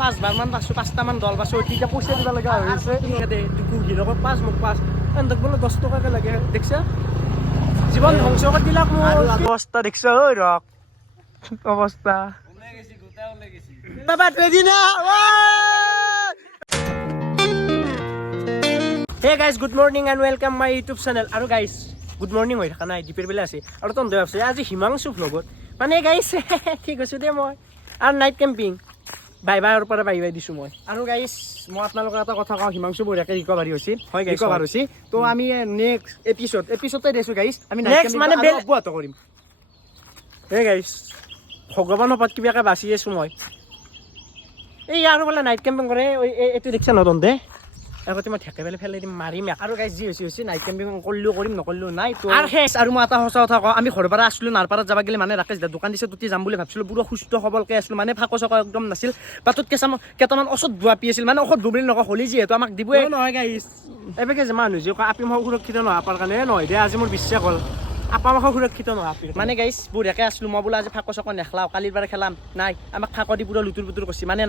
5 বাৰ মান পাইছো, 5টা মান দল পাইছো। এতিয়া পইচা দিব লগা হৈছে। হিৰকক 5 মোক 5 এন্দক বোলে 10 টকাকে লাগে। দেখছা জীৱন ধ্বংস কৰি দিলাক মোৰ অৱস্থা। দেখছা ঐ ৰক অৱস্থা বাবা ৰেডি না। Hey guys good morning and welcome my YouTube channel. আৰু গাইজ গুড মৰ্নিং হৈ থকা নাই, দীপেৰ বেলা আছে। আৰু তহঁতে ভাবছে আজি হিমাংশু ভ্লগত মানে গাইজ ঠিক কৈছোঁ দেই মই। আৰু নাইট কেম্পিং বাই পৰা বাই দিছোঁ মই। আৰু গাইজ মই আপোনালোকৰ এটা কথা কওঁ, হিমাংশু বঢ়িয়াকৈ ৰিকভাৰী হৈছে। হয় ৰিকভাৰ হৈছে। তো আমি নেক্সট এপিছডতে দিছোঁ গাইজ। আমি নেক্সট মানে অব্যাহত কৰিম। হে গাইজ ভগৱানৰ পদ কিবাকৈ বাচি আছোঁ মই। এই আৰু বোলে নাইট কেম্পিং কৰে এইটো দেখিছা ন তহঁতে। আগতে মই ঠেকে পেলাই দিম মাৰিম। আৰু গাইজ যি হৈছে নাইট কেম্পিং কৰিলেও কৰিম নকৰিলেও নাই। তো আৰু শেষ। আৰু মই এটা সঁচা কথা কওঁ, আমি ঘৰৰ পৰা আছিলোঁ নাৰপাৰাত যাব গ'লে মানে ৰাকেশ দা দোকান দিছে তুতি যাম বুলি ভাবিছিলোঁ। পুৰা সুস্থ সবলকৈ আছিলোঁ, মানে ফাকো চাকো একদম নাছিল। বাটত কেইটামান ঔষধ বোৱা পি আছিল, মানে ঔষধ বুলি নকওঁ হলি যিহেতু আমাক দিবই নহয় গাইজ। এবাৰকে যে মানুহ যে কয় আপি মই সুৰক্ষিত নহয় আপাৰ কাৰণে নহয় দে। আজি মোৰ বিশ্বাস হ'ল আপা মাখো সুৰক্ষিত নহয় মানে গাইজ বঢ়িয়াকৈ আছিলোঁ মই। বোলে আজি ফাকো চাকো নেখলাওঁ, কালিৰ পৰা খেলাম নাই। আমাক ফাকো দি পুৰা লুতুৰ পুতুৰ কৰিছে, মানে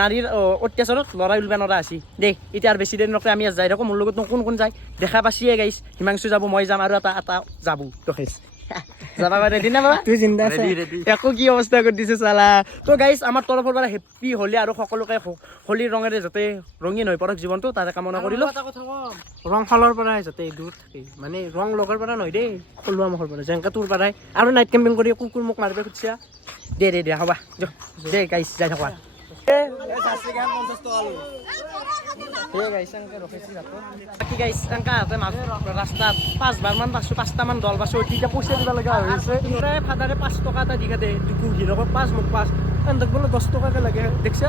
নাৰীৰ অত্যাচাৰত ল'ৰাই উলিব নোৱাৰা আছি দেই। এতিয়া আৰু বেছি দেৰি নকৰে আমি যাই থাকোঁ। মোৰ লগত কোন যায় দেখা পাছিয়ে গাইজ। হিমাংশু যাব, মই যাম, আৰু এটা যাব ৰখেশ যাবা পাৰে ৰেডি না বাবা? তুই জিন্দা আছা? একো কি অৱস্থা কৰি দিছে চালা। তো গাইজ আমাৰ তৰফৰ পৰা হেপ্পী হোলী, আৰু সকলোকে হোলীৰ ৰঙেৰে যাতে ৰঙীন হৈ পৰক জীৱনটো তাৰে কামনা কৰিলোঁ। ৰং ফালৰ পৰাই যাতে দূৰ থাকে, মানে ৰং লগৰ পৰা নহয় দেই, থলুৱা মুখৰ পৰা যেনেকৈ তোৰ পৰাই। আৰু নাইট কেম্পিং কৰি কুকুৰ মোক মাৰিব খুজিছা দে হ'বা দে গাইজ যাই থাকা। ৰাস্তাত 5 বাৰ মান পাইছো, 5টা মান দল পাইছো। এতিয়া পইচা দিব লগা হৈছে। ফাদাৰে 5 টকা এটা দি খাতে হিৰকক 5 মোক 5 এন্দক বোলে 10 টকাকে লাগে। দেখছা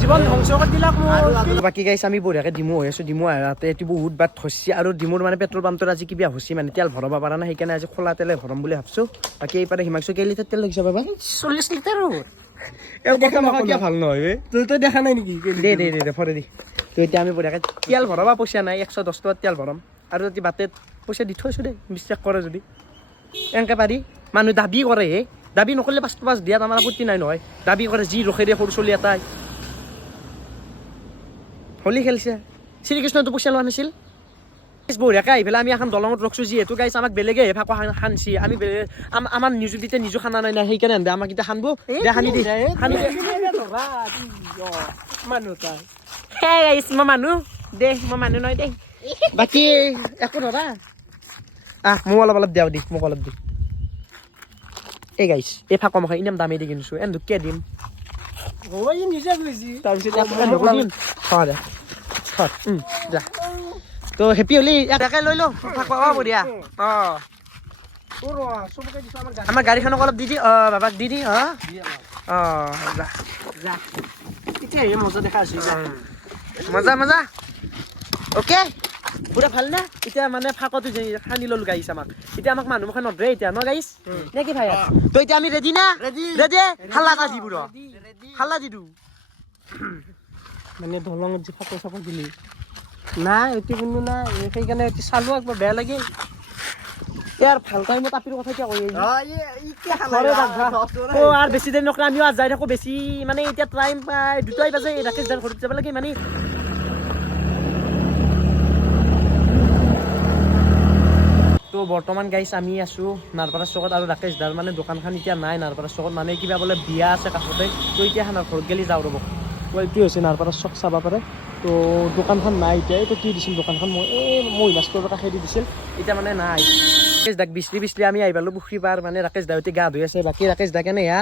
জীৱন ধ্বংস কৰি দিলাক মোৰ। বাকী গাইছ আমি বঢ়িয়াকৈ ডিমু হৈ আছোঁ। ডিমু আহোঁতে এইটো বহুত বাট ধৰিছে, আৰু ডিমুৰ মানে পেট্ৰল পাম্পটোত আজি কিবা হৈছে, মানে তেল ভৰাব পৰা নাই। সেইকাৰণে আজি খোলা তেলে ভৰাম বুলি ভাবছোঁ। বাকী এইপাৰে হিমাংশু কেই লিটাৰ তেল লাগিছে বাবা? 40 লিটাৰ। কিয় ভাল নহয় তই দেখা নাই নেকি? দে ফৰে দি। তো এতিয়া আমি বঢ়িয়াকৈ তেল ভৰাব পইচা নাই, 110 টকাৰ তেল ভৰাম। আৰু যদি বাটেত পইচা দি থৈছোঁ দেই, বিশ্বাস কৰে যদি এনেকৈ পাৰি। মানুহ দাবী কৰে হে, দাবী নকৰিলে 5 টকা দিয়াত আমাৰ আপত্তি নাই নহয়। দাবী কৰে যি ৰখে দিয়ে সৰু চলি এটাই। হোলী খেলিছে, শ্ৰীকৃষ্ণটো পইচা লোৱা নাছিল। বঢ়িয়াকৈ আহি পেলাই আমি এখন দলঙত ৰখছোঁ। যিহেতু গাইছ আমাক বেলেগে ফাকো খানছি, আমি আমাৰ নিজে নিজো খানা নাই না, সেইকাৰণে আমাক এতিয়া খানব দে। খানি দি মানুহ তাই মই মানুহ দে, মই মানুহ নহয় দেই। বাকী একো ধৰা মোক অলপ দিয়াও দি, মোক অলপ দি। এই গাইছ এই ফাকো মাখা ইনাম দামী দি কিনিছোঁ, এন্দুক কিয় দিম নিজে বুজি। তাৰপিছত দিম যা। তো হেপী হলি এটাকে লৈ লওঁ ফাকো বঢ়িয়া। আমাৰ গাড়ীখনক অলপ দি বাবাক দি যা। এতিয়া মজা দেখা আছো, মজা অ'কে পুৰা ভাল না। এতিয়া মানে ফাকোটো সানি ল'লো গাইছ আমাক। এতিয়া আমাক মানুহ মুখে নধৰে এতিয়া ন গাইছ নে কি ভাই? তো এতিয়া আমি ৰেডি না? ৰেডি হাল্লা এটা দি পুৰা হাল্লা দি দিওঁ। মানে দলঙত যে ফাকো চাকো দিলি নাই, এইটো কিন্তু নাই। সেইকাৰণে এইটো চালোঁ একবাৰ বেয়া লাগে। ইয়াৰ ভাল টাইমত আপিৰ কথা কিয় কৈ আৰু বেছি দেৰি নকৰে আমিও যাই থাকোঁ। বেছি মানে এতিয়া টাইম প্ৰায় 2টাই বাজে। ৰাকেশ দাৰ ঘৰত যাব লাগে মানে। তো বৰ্তমান গাইছ আমি আছোঁ নাৰপাৰা চকত, আৰু ৰাকেশ দাৰ মানে দোকানখন এতিয়া নাই নাৰপাৰা চকত, মানে কিবা বোলে বিয়া আছে কাষতে। তো এতিয়া খানাৰ ঘৰত গেলি যাওঁ ৰ'ব। তো এইটোৱে হৈছে নাৰপাৰা চক চাব পাৰে। তো দোকানখন নাই এতিয়া। এইটো কি দিছিল দোকানখন, মই এই মহিলা ষ্টৰৰ কাষেদি দিছিল, এতিয়া মানে নাই। ৰাকেশ দাক বিচলি আমি আহি পালোঁ পুখুৰী পাৰ। মানে ৰাকেশ দাহঁতে গা ধুই আছে। বাকী ৰাকেশ দা কেনে হা?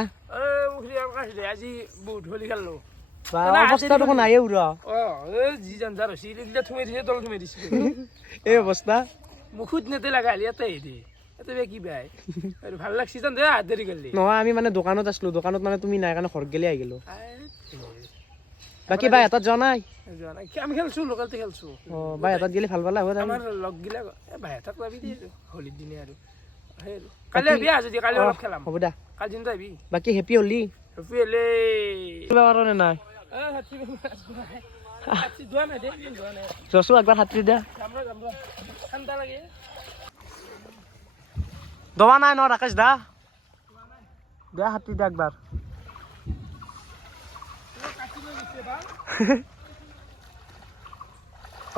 আজি বহুত হোলী খেললো। অৱস্থা দেখোন নায়ে উৰা যি জঞ্জাল হৈছে থুমাই দিছে, তল থুমাই দিছে। এই অৱস্থা মুখত নেতে লাগা ইয়াতে দে ইয়াতে কি বেয়া ভাল লাগছি দে হাত দেৰি কৰিলি নহয়। আমি মানে দোকানত আছিলোঁ, দোকানত মানে তুমি নাই কাৰণে ঘৰত গেলি আহি গেলো। বাকী বাই হাতত যোৱা নাই? আমি খেলছো লোকেলতে খেলছো। বাই হাতত গেলি ভাল পালা হয়। আমাৰ লগ গিলা বাই হাতত পাবি দে হোলীৰ দিনে। আৰু কালি আহিবি যদি কালি অলপ খেলাম। হ'ব দা কালি দিনটো আহিবি। বাকী হেপী হলি হেপী হলি কাৰণে নাই জসু একবাৰ হাতৰি দে। ঠাণ্ডা লাগে দবা নাই ন ৰাকেশ দা? দে হাতৰি দে একবাৰ।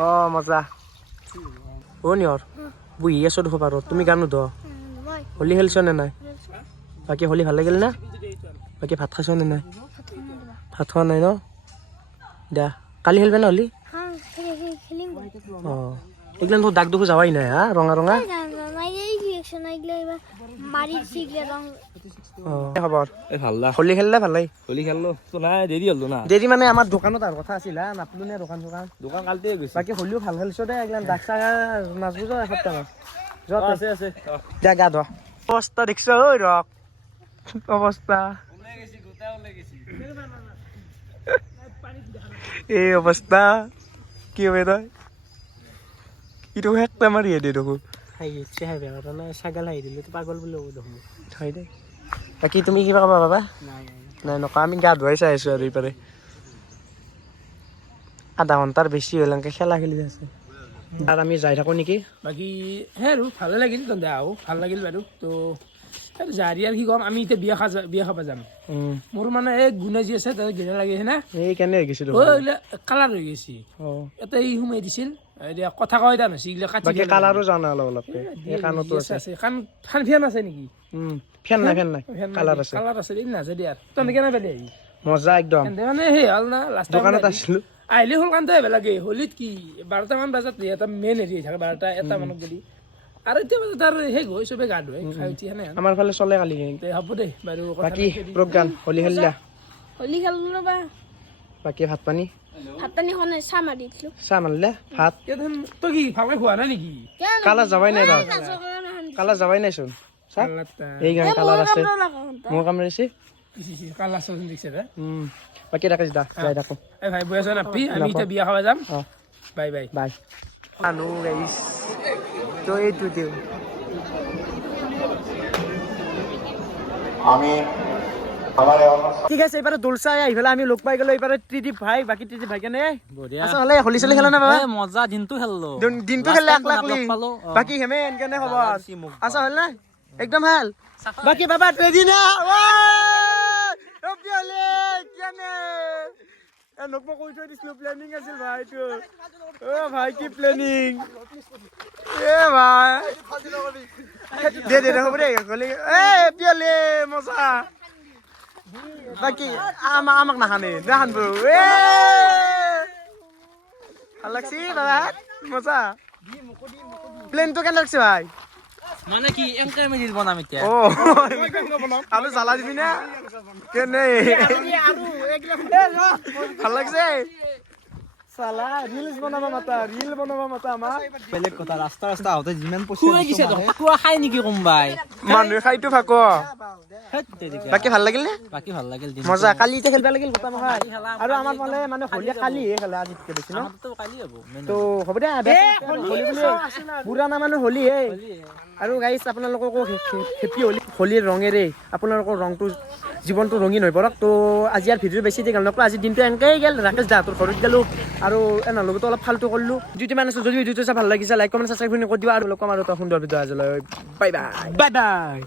অ' মজা অ' নিয়ৰ বহি আছো দেখো পাৰত তুমি গান নুধ হোলী খেলিছ নে নাই বাকী হোলী ভাল লাগিল না বাকী ভাত খাইছ নে নাই ভাত খোৱা নাই ন দিয়া কালি খেলিবা না হোলী অঁ এইগিলা তো দাগ দুখো যাৱাই নাই হা ৰঙা ৰঙা খবৰ হোলী খেলিলে ভাল লাগে হোলী খেললো তো নাই দেৰি হলো না দেৰি মানে আমাৰ দোকানত আৰু কথা আছিল হা নাপলো নে দোকান দোকান কালতে গৈছে বাকী হোলীও ভাল খেলিছ দে এইগিলা দাগ চাগ নাচবো যা এসপ্তাহ আছে আছে যা গা ধোৱা অৱস্থা দেখিছ ঐ ৰক অৱস্থা এই অৱস্থা কি হবে তই ইটো একটা মাৰিয়ে দে দেখো ছাগাল হাঁহি দিলে পাগল বুলি হ'ব দেখোন হয় দে বাকী তুমি কিবা ক'বা বাবা নাই নকওঁ আমি গা ধুৱাই চাই আছো আৰু ইপাৰে আধা ঘণ্টাৰ বেছি হ'ল এনেকৈ খেলা খেলি আছে আৰু আমি যাই থাকোঁ নেকি বাকী সেই আৰু ভালে লাগিল তহঁতে আহো ভাল লাগিল বাৰু তো জাৰি আৰু কি ক'ম আমি এতিয়া বিয়া খাব যাম মোৰ মানে এই গুণা যি আছে তাতে ঘিনা লাগি আছে না এই কেনে হৈ গৈছিলোঁ কালাৰ হৈ গৈছে অঁ এটা ই সোমাই দিছিল এতিয়া কথা কয় এটা নাছিল এইগিলা কাটি বাকী কালাৰো যোৱা নাই অলপ অলপকৈ এই কাণতো আছে কাণ ফেন আছে নেকি ফেন নাই কালাৰ আছে কালাৰ আছে দেই নাযায় দিয়া তহঁতে কেনে পালি আহি মজা একদম মানে সেই হ'ল না লাষ্ট দোকানত আছিলোঁ আহিলে হ'ল কান্দে আহিব লাগে হোলীত কি 12টামান বজাত এটা মেইন হেৰি থাকে 12টা 1টা মানত গ'লি আৰু এতিয়া বজাত আৰু সেই গৈ চবে গা ধুৱে খাই উঠি সেনে আমাৰ ফালে চলে কালি হ'ব দে বাৰু বাকী প্ৰজ্ঞান হোলী খেলিলা হোলী খেললো ৰ'বা বাকী ভাত পানী ভাত পানী খোৱা নাই চাহ মাৰি দিছিলোঁ চাহ মাৰিলে ভাত তই কি ভালকৈ খোৱা নাই নেকি কালাৰ যাবাই নাই ৰ কালাৰ যাবাই নাইচোন চাহ এই গান কালাৰ আছে মোৰ কাম ৰৈছে কালাৰ চোন দেখিছে দে বাকী ৰাখিছ দা যাই থাকো এই ভাই বৈ আছ নাপি আমি এতিয়া বিয়া খাব যাম অঁ বাই বাই বাই আনো গাইছ তো এইটো দিওঁ ঠিক আছে এবারে দোলচাই আহি পেলাই আমি লগ পাই গেলো এবারে ত্ৰিদীপ ভাই বাকী ত্ৰিদীপ ভাই কেনে আচ্ছা হলে হোলী চলি খেলা না বাবা মজা দিনটো খেললো দিনটো খেললে এক লাখ বাকী হেমেন কেনে খবৰ আচ্ছা হল না একদম ভাল বাকী বাবা ৰেডি না ও পিয়ালে কেনে নক মই কৈ থৈ দিছিলো প্লেনিং আছিল ভাই এইটো ও ভাই কি প্লেনিং এ ভাই দে হ'ব দে গলি এ পিয়ালে মজা বাকী আমাক নাখানে নাখানবো এ ভাল লাগছি বাবা মজা প্লেনটো কেনে লাগছে ভাই মানে কি এনকে মেজিল বনাম এতিয়া ও আলু জ্বালা দিবি না কেনে ভাল লাগছে সালা রিলস বানাবা মাতা আমাক বেলেগ কথা ৰাস্তা আহোতে যিমান পইচা কুকুৰা খাই নেকি কোনবাই মানুহে খাইতো ফাক বাকী ভাল লাগিল নে বাকী ভাল লাগিল দিন মজা কালি এতিয়া খেলবা লাগিল গোটা নহয় আৰু আমাৰ ফালে মানে হোলী কালিহে খেলা আজিতকে বেছি ন তো কালি হ'ব তো হ'ব দে হোলী বুলি বুঢ়া না মানুহ হোলী হে আৰু গাইছ আপোনালোককো হেপী হোলী হোলীৰ ৰঙেৰে আপোনালোকৰ ৰংটো জীৱনটো ৰঙীন হৈ পৰক তো আজি আৰু ভিডিঅ' বেছি দীঘল নকৰোঁ আজিৰ দিনটো এনেকৈয়ে গ'ল ৰাকেশ দাহঁতৰ ঘৰত গ'লোঁ আৰু এনাৰ লগতো অলপ ফাল্টু কৰিলোঁ যদি মানে আছোঁ যদি ভিডিঅ'টো চাই ভাল লাগিছে লাইক কমেণ্ট ছাবস্ক্ৰাইব কৰি দিবা আৰু লগ পাম আৰু এটা সুন্দৰ ভিডিঅ' আজিলৈ বাই বাই বাই বাই